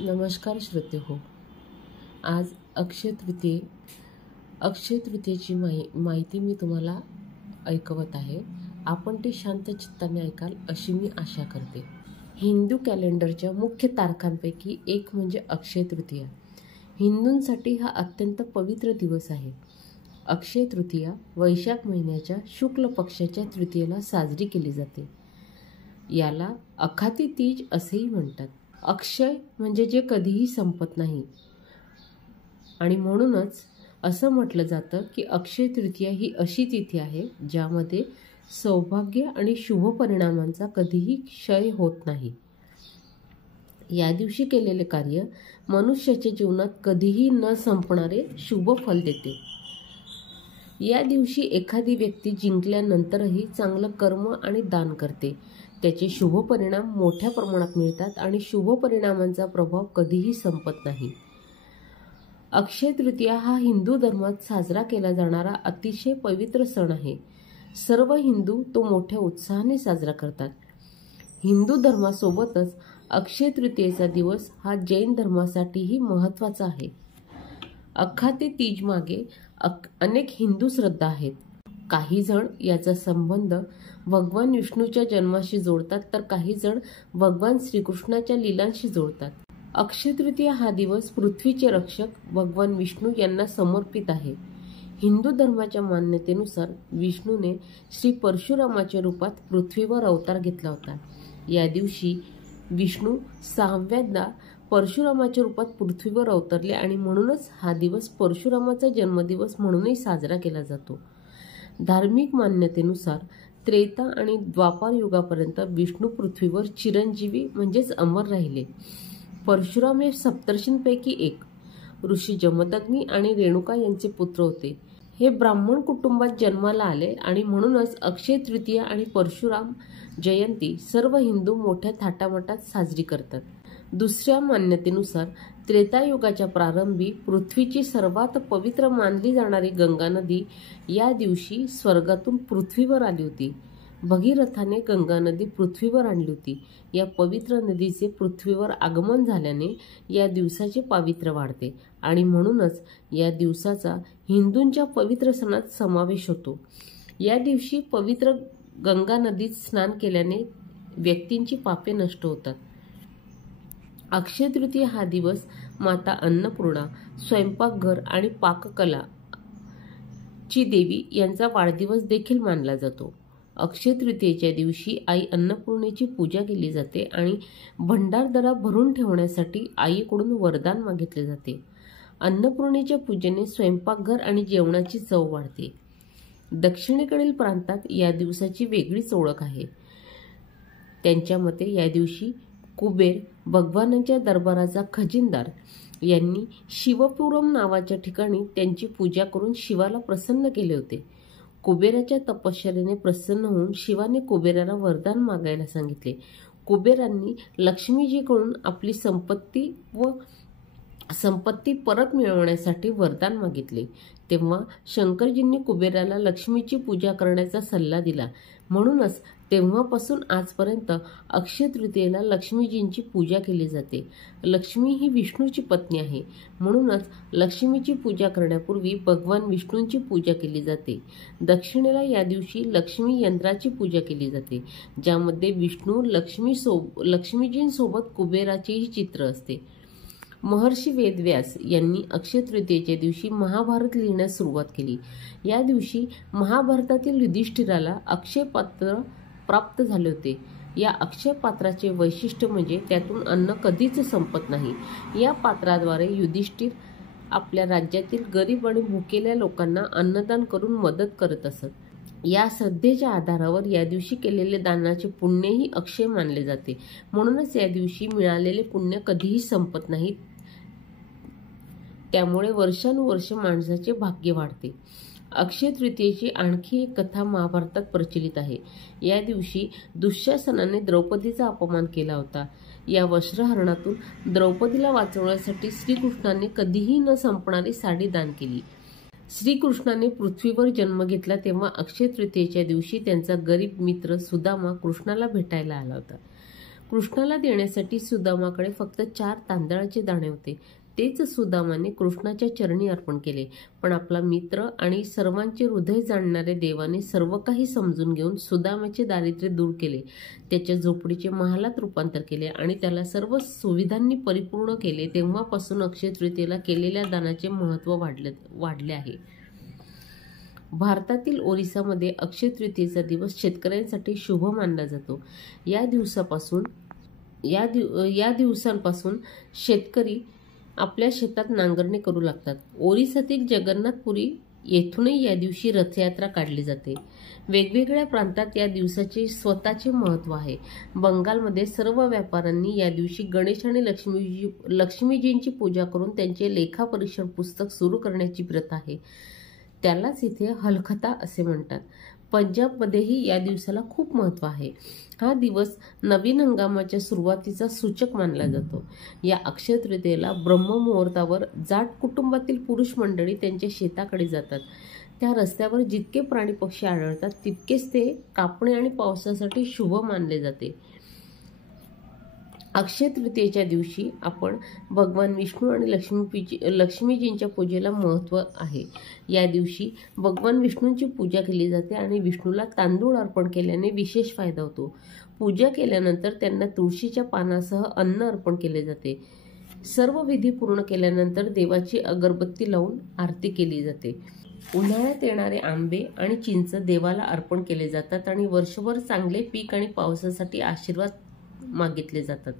नमस्कार श्रोते हो. आज अक्षय तृतीयेची माहिती मी तुम्हाला ऐकवत आहे. आपण ती शांत चित्ताने ऐकाल अशी मी आशा करते. हिंदू कॅलेंडरच्या मुख्य तारखांपैकी एक म्हणजे अक्षय तृतीया. हिंदूंसाठी हा अत्यंत पवित्र दिवस आहे. अक्षय तृतीया वैशाख महिन्याच्या शुक्ल पक्षाच्या तृतीयेला साजरी केली जाते. याला अखाती तीज असेही म्हणतात. अक्षय म्हणजे जे कधीही संपत नाही आणि म्हणूनच असं म्हटलं जातं की अक्षय तृतीया ही अशी तिथी आहे ज्यामध्ये सौभाग्य आणि शुभ परिणामांचा कधीही क्षय होत नाही. या दिवशी केलेले कार्य मनुष्याच्या जीवनात कधीही न संपणारे शुभ फल देते. या दिवशी एखादी व्यक्ती जिंकल्यानंतरही चांगलं कर्म आणि दान करते. त्याचे शुभ परिणाम मोठ्या प्रमाणात मिळतात आणि शुभ परिणामांचा प्रभाव कधीही संपत नाही. अक्षय तृतीया हा हिंदू धर्मात साजरा केला जाणारा अतिशय पवित्र सण आहे. सर्व हिंदू तो मोठ्या उत्साहाने साजरा करतात. हिंदू धर्मासोबतच अक्षय तृतीयेचा दिवस हा जैन धर्मासाठीही महत्त्वाचा आहे. अखाती तीज मागे अनेक हिंदू श्रद्धा आहेत. काही जण याचा संबंध भगवान विष्णूच्या जन्माशी जोडतात तर काही जण भगवान श्रीकृष्णाच्या लीलांशी जोडतात. अक्षय तृतीया हा दिवस पृथ्वीचे रक्षक भगवान विष्णू यांना समर्पित आहे. हिंदू धर्माच्या मान्यतेनुसार विष्णूने श्री परशुरामाच्या रूपात पृथ्वीवर अवतार घेतला होता. या दिवशी विष्णू 6व्यांदा परशुरामाच्या रूपात पृथ्वीवर अवतरले आणि म्हणूनच हा दिवस परशुरामाचा जन्मदिवस म्हणूनही साजरा केला जातो. धार्मिक मान्यतेनुसार त्रेता आणि द्वापार युगापर्यंत विष्णू पृथ्वीवर चिरंजीवी म्हणजेच अमर राहिले. परशुराम हे सप्तर्षींपैकी एक. ऋषी जमदग्नी आणि रेणुका यांचे पुत्र होते. हे ब्राह्मण कुटुंबात जन्माला आले आणि म्हणूनच अक्षय तृतीया आणि परशुराम जयंती सर्व हिंदू मोठ्या थाटामाटात साजरी करतात. दुसऱ्या मान्यतेनुसार त्रेतायुगाच्या प्रारंभी पृथ्वीची सर्वात पवित्र मानली जाणारी गंगा नदी या दिवशी स्वर्गातून पृथ्वीवर आली होती. भगीरथाने गंगा नदी पृथ्वीवर आणली होती. या पवित्र नदीचे पृथ्वीवर आगमन झाल्याने या दिवसाचे पावित्र्य वाढते आणि म्हणूनच या दिवसाचा हिंदूंच्या पवित्र सणात समावेश होतो. या दिवशी पवित्र गंगा नदीत स्नान केल्याने व्यक्तींची पापे नष्ट होतात. अक्षय तृतीया हा दिवस माता अन्नपूर्णा, स्वयंपाकघर आणि पाककला ची देवी यांचा वाढदिवस देखील मानला जातो. अक्षय तृतीयेच्या दिवशी आई अन्नपूर्णेची पूजा केली जाते आणि भंडारदरा भरून ठेवण्यासाठी आईकडून वरदान मागितले जाते. अन्नपूर्णेच्या पूजेने स्वयंपाकघर आणि जेवणाची चव वाढते. दक्षिणेकडील प्रांतात या दिवसाची वेगळीच ओळख आहे. त्यांच्या मते या दिवशी कुबेर, भगवानांच्या दरबाराचा खजिनदार यांनी शिवपुरम नावाच्या ठिकाणी त्यांची पूजा करून शिवाला प्रसन्न केले होते. कुबेराच्या तपश्चर्येने प्रसन्न होऊन शिवाने कुबेराला वरदान मागायला सांगितले. कुबेरांनी लक्ष्मीजीकडून आपली संपत्ती परत मिळवण्यासाठी वरदान मागितले. तेव्हा शंकरजींनी कुबेराला लक्ष्मीची पूजा करण्याचा सल्ला दिला. म्हणूनच तेव्हापासून आजपर्यंत अक्षय तृतीयेला लक्ष्मीजींची पूजा केली जाते. लक्ष्मी ही विष्णूची पत्नी आहे. म्हणूनच लक्ष्मीची पूजा करण्यापूर्वी भगवान विष्णूंची पूजा केली जाते. दक्षिणेला या दिवशी लक्ष्मी यंत्राची पूजा केली जाते ज्यामध्ये विष्णू लक्ष्मीजींसोबत कुबेराचेही चित्र असते. महर्षी वेदव्यास यांनी अक्षय तृतीयेच्या दिवशी महाभारत लिहिण्यास सुरुवात केली. या दिवशी महाभारतातील युधिष्ठिराला अक्षय पात्र प्राप्त झाले होते. या अक्षय पात्राचे वैशिष्ट्य म्हणजे त्यातून अन्न कधीच संपत नाही. या पात्राद्वारे युधिष्ठिर आपल्या राज्यातील गरीब आणि भुकेल्या लोकांना अन्नदान करून मदत करत असत. या श्रद्धेच्या आधारावर या दिवशी केलेले दानाचे पुण्यही अक्षय मानले जाते. म्हणूनच या दिवशी मिळालेले पुण्य कधीही संपत नाही. त्यामुळे वर्षानुवर्ष माणसाचे भाग्य वाढते. अक्षय तृतीयेची आणखी एक कथा महाभारतात प्रचलित आहे. या दिवशी दुःशासनाने द्रौपदीचा अपमान केला होता. या वस्त्रहरणातून द्रौपदीला वाचवण्यासाठी श्रीकृष्णाने कधीही न संपणारी साडी दान केली. श्रीकृष्णाने पृथ्वीवर जन्म घेतला तेव्हा अक्षय तृतीयेच्या दिवशी त्यांचा गरीब मित्र सुदामा कृष्णाला भेटायला आला होता. कृष्णाला देण्यासाठी सुदामाकडे फक्त 4 तांदळाचे दाणे होते. तेच सुदामाने कृष्णाच्या चरणी अर्पण केले. पण आपला मित्र आणि सर्वांचे हृदय जाणणारे देवाने सर्व काही समजून घेऊन सुदामाचे दारिद्र्य दूर केले, त्याच्या झोपडीचे महालात रूपांतर केले आणि त्याला सर्व सुविधांनी परिपूर्ण केले. तेव्हापासून अक्षय तृतीयेला केलेल्या दानाचे महत्त्व वाढले आहे. भारतातील ओरिसामध्ये अक्षय तृतीयेचा दिवस शेतकऱ्यांसाठी शुभ मानला जातो. या दिवसांपासून शेतकरी आपल्या शेतात नांगरणी करू लागतात. ओरिसातील जगन्नाथपुरी येथूनही या दिवशी रथयात्रा काढली जाते. वेगवेगळ्या प्रांतात या दिवसाचे स्वतःचे महत्त्व आहे. बंगालमध्ये सर्व व्यापाऱ्यांनी या दिवशी गणेश आणि लक्ष्मीजींची पूजा करून त्यांचे लेखापरीक्षण पुस्तक सुरू करण्याची प्रथा आहे. त्यालाच इथे हलखता असे म्हणतात. पंजाबमध्येही या दिवसाला खूप महत्त्व आहे. हा दिवस नवीन हंगामाच्या सुरुवातीचा सूचक मानला जातो. या अक्षय तृतीयेला ब्रह्ममुहूर्तावर जाट कुटुंबातील पुरुष मंडळी त्यांच्या शेताकडे जातात. त्या रस्त्यावर जितके प्राणी पक्षी आढळतात तितकेच ते कापणी आणि पावसासाठी शुभ मानले जाते. अक्षय तृतीयेच्या दिवशी आपण भगवान विष्णू आणि लक्ष्मीजींच्या पूजेला महत्त्व आहे. या दिवशी भगवान विष्णूंची पूजा केली जाते आणि विष्णूला तांदूळ अर्पण केल्याने विशेष फायदा होतो. पूजा केल्यानंतर त्यांना तुळशीच्या पानासह अन्न अर्पण केले जाते. सर्व विधी पूर्ण केल्यानंतर देवाची अगरबत्ती लावून आरती केली जाते. उन्हाळ्यात येणारे आंबे आणि चिंच देवाला अर्पण केले जातात आणि वर्षभर चांगले पीक आणि पावसासाठी आशीर्वाद मागितले जातात.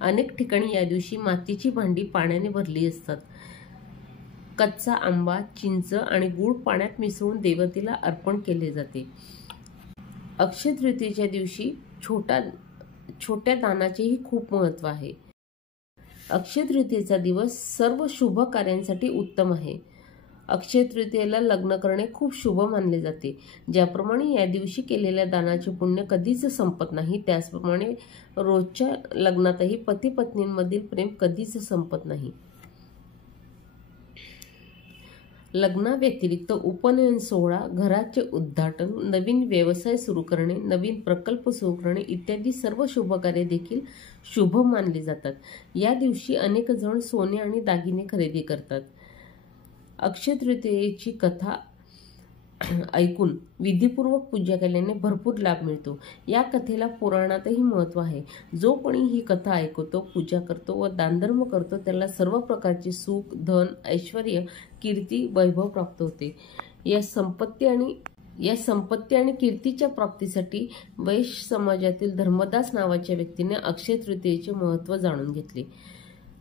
अनेक ठिकाणी या दिवशी मातीची भांडी पाण्याने भरली असतात. कच्चा आंबा, चिंच आणि गूळ पाण्यात मिसळून देवतेला अर्पण केले जाते. अक्षय तृतीयेच्या दिवशी छोट्या दानाचेही खूप महत्त्व आहे. अक्षय तृतीयेचा दिवस सर्व शुभ कार्यांसाठी उत्तम आहे. अक्षय तृतीयेला लग्न करणे खूप शुभ मानले जाते. ज्याप्रमाणे या दिवशी केलेल्या दानाचे पुण्य कधीच संपत नाही, त्याचप्रमाणे रोजच्या लग्नातही पती पत्नींमधील प्रेम कधीच संपत नाही. लग्नाव्यतिरिक्त उपनयन सोहळा, घराचे उद्घाटन, नवीन व्यवसाय सुरू करणे, नवीन प्रकल्प सुरू करणे इत्यादी सर्व शुभकार्य देखील शुभ मानली जातात. या दिवशी अनेक जण सोने आणि दागिने खरेदी करतात. अक्षय तृतीयेची कथा ऐकून विधिपूर्वक पूजा केल्याने भरपूर लाभ मिळतो. या कथेला पुराणातही महत्त्व आहे. जो कोणी ही कथा ऐकतो, पूजा करतो व दानधर्म करतो त्याला सर्व प्रकारचे सुख, धन, ऐश्वर्य, कीर्ती, वैभव प्राप्त होते. या संपत्ती आणि कीर्तीच्या प्राप्तीसाठी वैश्य समाजातील धर्मदास नावाच्या व्यक्तीने अक्षय तृतीयेचे महत्त्व जाणून घेतले.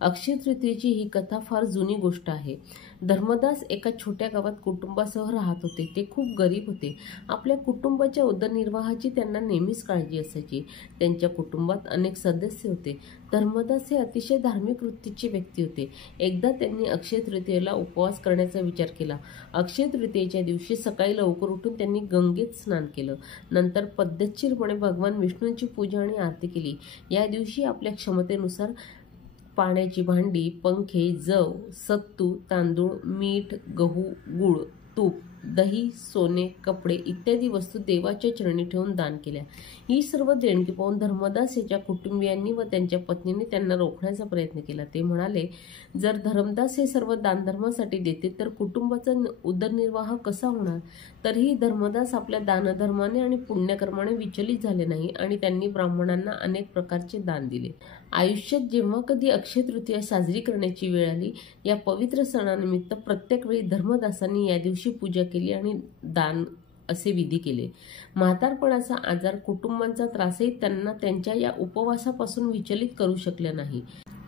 अक्षय तृतीयेची ही कथा फार जुनी गोष्ट आहे. धर्मदास एका छोट्या गावात कुटुंबासह राहत होते. ते खूप गरीब होते. आपल्या कुटुंबाच्या उदरनिर्वाहाची त्यांना नेहमीच काळजी असायची. त्यांच्या कुटुंबात अनेक सदस्य होते. धर्मदास हे अतिशय धार्मिक वृत्तीचे व्यक्ती होते. एकदा त्यांनी अक्षय तृतीयेला उपवास करण्याचा विचार केला. अक्षय तृतीयेच्या दिवशी सकाळी लवकर उठून त्यांनी गंगेत स्नान केलं. नंतर पद्धतशीरपणे भगवान विष्णूंची पूजा आणि आरती केली. या दिवशी आपल्या क्षमतेनुसार पाण्याची भांडी, पंखे, जव, सत्तू, तांदूळ, मीठ, गहू, गूळ, तूप, दही, सोने, कपडे इत्यादी वस्तू देवाच्या चरणी ठेवून दान केल्या. ही सर्व देणगी पाहून धर्मदास याच्या कुटुंबियांनी व त्यांच्या पत्नीने त्यांना रोखण्याचा प्रयत्न केला. ते म्हणाले, जर धर्मदास हे सर्व दानधर्मासाठी देते तर कुटुंबाचा उदरनिर्वाह कसा होणार? तरीही धर्मदास आपल्या दानधर्माने आणि पुण्यकर्माने विचलित झाले नाही आणि त्यांनी ब्राह्मणांना अनेक प्रकारचे दान दिले. आयुष्यात जेव्हा कधी अक्षय तृतीया साजरी करण्याची वेळ आली, या पवित्र सणानिमित्त प्रत्येक वेळी धर्मदासांनी या दिवशी पूजा केली आणि दान असे विधी केले. म्हातारपणाचा आजार, कुटुंबांचा त्रासही त्यांना त्यांच्या या उपवासापासून विचलित करू शकले नाही.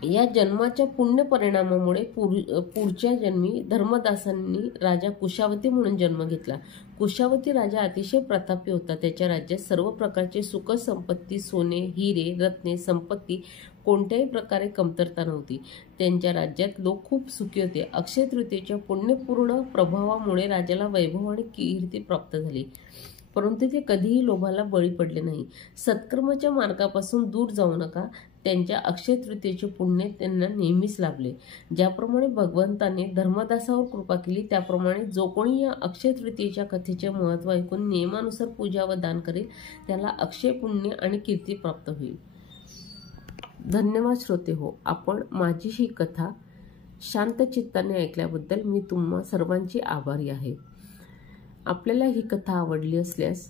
या जन्माच्या पुण्य परिणामामुळे पुढच्या जन्मी धर्मदासांनी राजा कुशावती म्हणून जन्म घेतला. कुशावती राजा अतिशय प्रतापी होता. त्याच्या राज्यात सर्व प्रकारचे सुख संपत्ती, सोने, हिरे, रत्ने, संपत्ती कोणत्याही प्रकारे कमतरता नव्हती. त्यांच्या राज्यात लोक खूप सुखी होते. अक्षय तृतीयेच्या पुण्यपूर्ण प्रभावामुळे राजाला वैभव आणि कीर्ती प्राप्त झाली. परंतु ते कधीही लोभाला बळी पडले नाही. सत्कर्माच्या मार्गापासून दूर जाऊ नका. त्यांच्या अक्षय तृतीयेचे पुण्य त्यांना नेहमीच लाभले. ज्याप्रमाणे भगवंताने धर्मदासावर कृपा केली, त्याप्रमाणे जो कोणी या अक्षय तृतीयेच्या कथेचे महत्त्व ऐकून नियमानुसार पूजा व दान करेल त्याला अक्षय पुण्य आणि कीर्ती प्राप्त होईल. धन्यवाद श्रोते हो, आपण माझी ही कथा शांत चित्ताने ऐकल्याबद्दल मी तुम्हा सर्वांची आभारी आहे. आपल्याला ही कथा आवडली असल्यास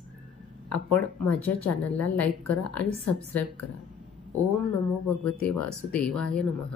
आपण माझ्या चॅनलला लाईक करा आणि सबस्क्राईब करा. ओम नमो भगवते वासुदेवाय नमः.